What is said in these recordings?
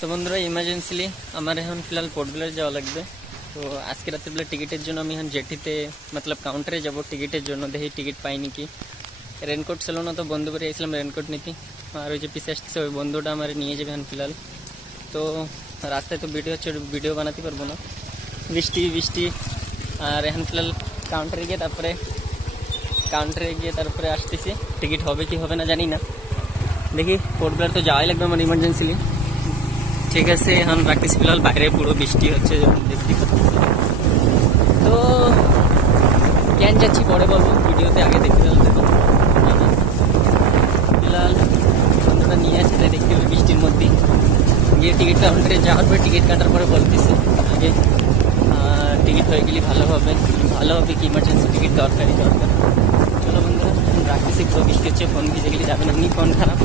तो बंधुरा इमार्जेंसिली हमारे এখন फिलहाल पोर्ट ब्लेयर যাওয়া লাগবে। তো আজকে রাতের বেলা টিকিটের জন্য আমি এখন জেটিতে मतलब কাউন্টারে যাব টিকিটের জন্য, দেখি টিকিট পাই নাকি। রেনকোট ছিল না তো বন্ধু করে এসেছিলাম রেনকোট নিতে, আর ওই যে পিছে আসতেছে ওই বন্ধুটা আমার নিয়ে যাবে এখন ফিলহাল। তো রাস্তায় তো ভিডিও হচ্ছে, ভিডিও বানাতে পারবো না, বৃষ্টি বৃষ্টি। আর এখন ফিলহাল কাউন্টারে গিয়ে তারপরে আসতেছি। টিকিট হবে কি হবে না জানি না, দেখি পোর্ট ব্লেয়ার তো যাওয়াই লাগবে আমার ইমার্জেন্সিলি। ঠিক আছে এখন রাখতেছি ফিলহাল, বাইরে পুরো বৃষ্টি হচ্ছে দেখতে পাচ্ছি। তো কেন যাচ্ছি পরে বলবো, ভিডিওতে আগে দেখতে দেখো। ফিলহাল বন্ধুটা নিয়ে আসছে তাই দেখতে হবে বৃষ্টির মধ্যে গিয়ে টিকিট কাউন্টারে যাওয়ার পরে টিকিট কাটার পরে বলতেছি আগে টিকিট হয়ে গেলে ভালো হবে কি ইমার্জেন্সি টিকিট দরকার। চলো বন্ধুরা রাখতেছি, পুরো বৃষ্টি হচ্ছে, ফোন ভিজে গেলে যাবে না, এমনি ফোন খারাপ,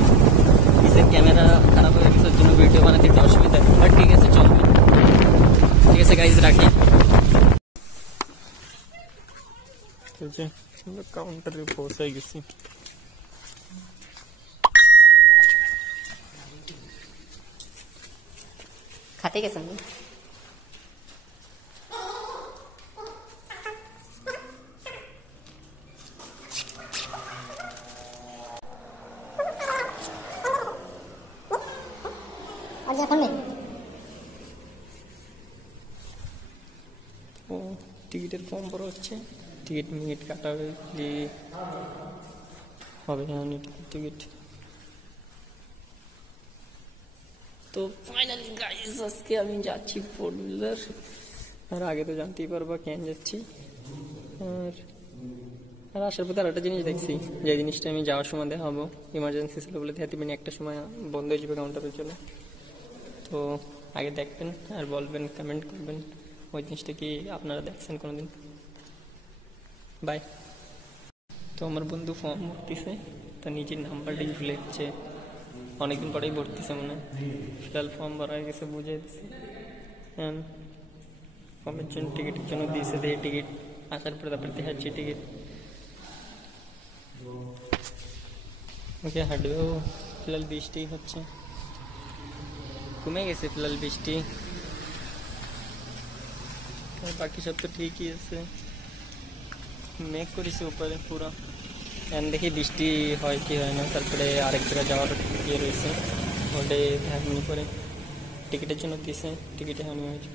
পিসের ক্যামেরা খারাপ হয়ে গেছে, ওর জন্য ভিডিও বানাতে একটু অসুবিধা, বাট ঠিক আছে চলবে। ঠিক আছে গাইজ রাখি। কাউন্টারে পৌঁছে গেছি। खाते क्या समझे? और जा फोन में ও টিকিটের ফর্ম ভরা হচ্ছে, টিকিট মিনিট কাটা হবে টিকিট। তো ফাইনালি গাইস আজকে আমি যাচ্ছি পোর্ট ব্লেয়ার, আর আগে তো জানতেই পারবা কেন যাচ্ছি। আর আসার পথে আর একটা জিনিস দেখছি, যে জিনিসটা আমি যাওয়ার সময় দেখাবো, ইমার্জেন্সি ছিল বলে দেখাতে পারিনি, একটা সময় বন্ধ হয়ে যাবে কাউন্টারের জন্য। তো আগে দেখবেন আর বলবেন, কমেন্ট করবেন ওই জিনিসটা কি আপনারা দেখছেন কোনোদিন। বাই। তো আমার বন্ধু ফর্ম ভরতেছে, তো নিজের নাম্বারটাই ভুলে যাচ্ছে, অনেকদিন পরেই ভরতেছে মনে হয়। ফিলহাল ফর্ম ভরা হয়ে গেছে, বুঝে দিচ্ছে ফর্মের জন্য, টিকিটের জন্য দিয়েছে, দিয়ে টিকিট আসার পরে তারপরে দেখাচ্ছি টিকিট। ওকে হাঁটবেও, ফিলহাল বৃষ্টি হচ্ছে, কমে গেছে ফিলহাল বৃষ্টি, বাকি সব তো ঠিকই আছে, মেঘ করেছে উপরে পুরো। এখন দেখি বৃষ্টি হয় কি হয় না, তারপরে আরেক জায়গায় যাওয়ার ইয়ে রয়েছে, ওটা ধ্যান করে টিকিটের জন্য দিয়েছে, টিকিটে হানি হয়েছে।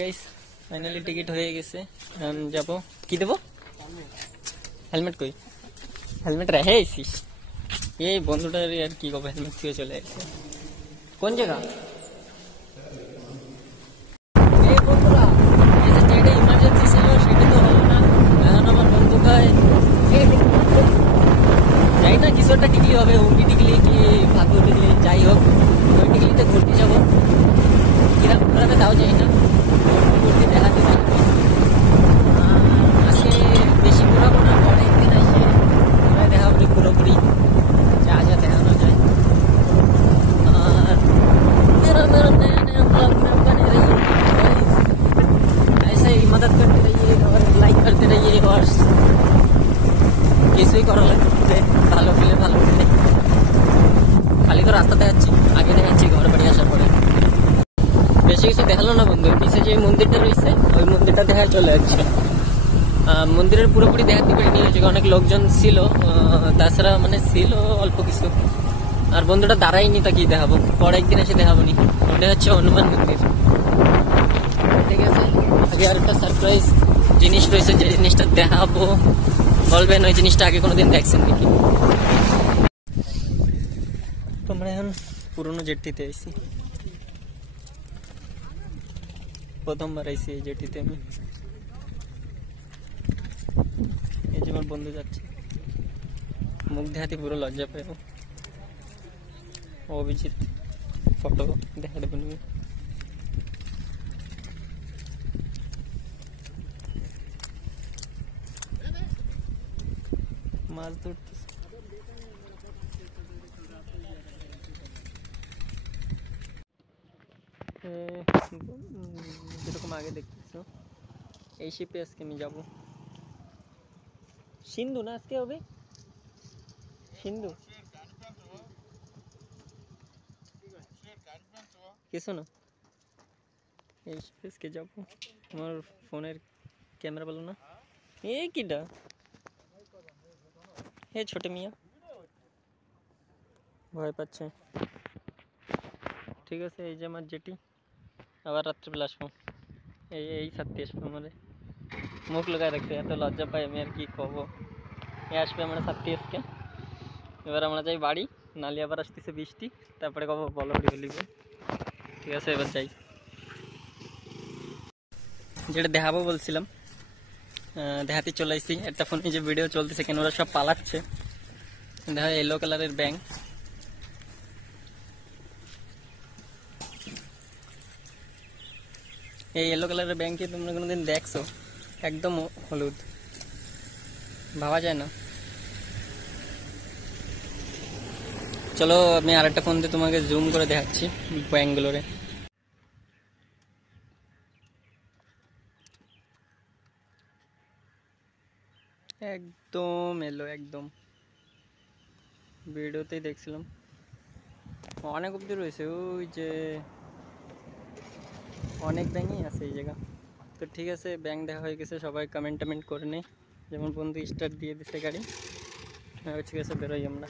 গাইস ফাইনালি টিকিট হয়ে গেছে, এখন যাবো। কি দেবো? হেলমেট কই? হেলমেট রেখে এসিস? এই বন্ধুটার আর কি করবো, হেলমেট থেকে চলে আসছে। কোন জায়গা? এই বন্ধুরা এই যে যেটা ইমার্জেন্সি ছিল সেটা তো হলো না, এখন আমার বন্ধু কয় যাই না, কিছু একটা টিকলি হবে, উঙ্কি টিকলি কি ভাগ্য টিকলি যাই হোক, ওই টিকলিতে ঘুরতে যাবো। কিরকম ঘুরাবে তাও যাই না, ঘুরতে দেখাতে থাকবে। আজকে বেশি ঘুরাবো না, পরে একদিন আসে দেখাবো পুরোপুরি যা যা দেখানো যায়। और मेरा नया नया ब्लॉग में बने रहिए, ऐसे ही मदद करते रहिए और लाइक करते रहिए, और কিছুই করা লাগবে, ভালো ফিলে খালি তো রাস্তাতে যাচ্ছি, আগে দেখাচ্ছি ঘর বাড়ি আসার পরে। বেশি কিছু দেখালো না বন্ধু, পিছে যে মন্দিরটা রয়েছে ওই মন্দিরটা দেখা চলে যাচ্ছে। মন্দিরের পুরোপুরি দেখাতে পারিনি, ওই জায়গায় অনেক লোকজন ছিল, তাছাড়া মানে ছিল অল্প কিছু। আর বন্ধুটা দাঁড়াইনি, তা কি দেখাবো, পরে একদিন এসে দেখাবো নি। ওটা হচ্ছে হনুমান মন্দির, ঠিক আছে। আগে আর একটা সারপ্রাইজ জিনিস রয়েছে, যে জিনিসটা দেখাবো, বলবেন ওই জিনিসটা আগে কোনোদিন দেখছেন নাকি। তোমরা এখন পুরোনো জেটিতে আইসি, প্রথমবার আইসি এই জেটিতে আমি। এই যে আমার বন্ধু যাচ্ছে, মুখ দেখাতে পুরো লজ্জা পাই, অভিজিৎ ফটো দেখা দেবেন। মাছ ধরতেছে, যেরকম আগে দেখতেছো এই শিপে আজকে আমি যাবো। সিন্ধু না আজকে হবে, সিন্ধু কিছু না, এই ফেসকে যাবো। আমার ফোনের ক্যামেরা ভালো না। এই কিটা হে ছোট মিয়া ভয় পাচ্ছে। ঠিক আছে, এই যে আমার জেটি, আবার রাত্রিবেলা আসবো। এই ছাড়তে আসবো, আমার মুখ লুকায় রাখছে, এত লজ্জা পাই আমি, আর কি কব। এ আসবে আমরা ছাড়তে আজকে। এবার আমরা যাই বাড়ি, নালি আবার আসতেছে বৃষ্টি, তারপরে কব বলো লিখব। ঠিক আছে, এবার যাই। যেটা দেখাবো বলছিলাম, দেখাতে চলে আসছি। একটা ফোনে যে ভিডিও চলতেছে, কেন ওরা সব পালাচ্ছে। দেখা ইয়েলো কালারের ব্যাংক, এই ইয়েলো কালারের ব্যাংকে তোমরা কোনোদিন দেখছো? একদম হলুদ, ভাবা যায় না। চলো আমি আরেকটা ফোন দিয়ে তোমাকে জুম করে দেখাচ্ছি ব্যাংকগুলোরে। একদম এলো, একদম ভিডিওতেই দেখছিলাম, অনেক অব্দি রয়েছে। ওই যে অনেক ব্যাংকই আছে এই জায়গা। তো ঠিক আছে, ব্যাংক দেখা হয়ে গেছে, সবাই কমেন্ট টমেন্ট করে নেই। যেমন বন্ধু স্টার্ট দিয়ে দিছে গাড়ি। ঠিক আছে, বেরোই আমরা।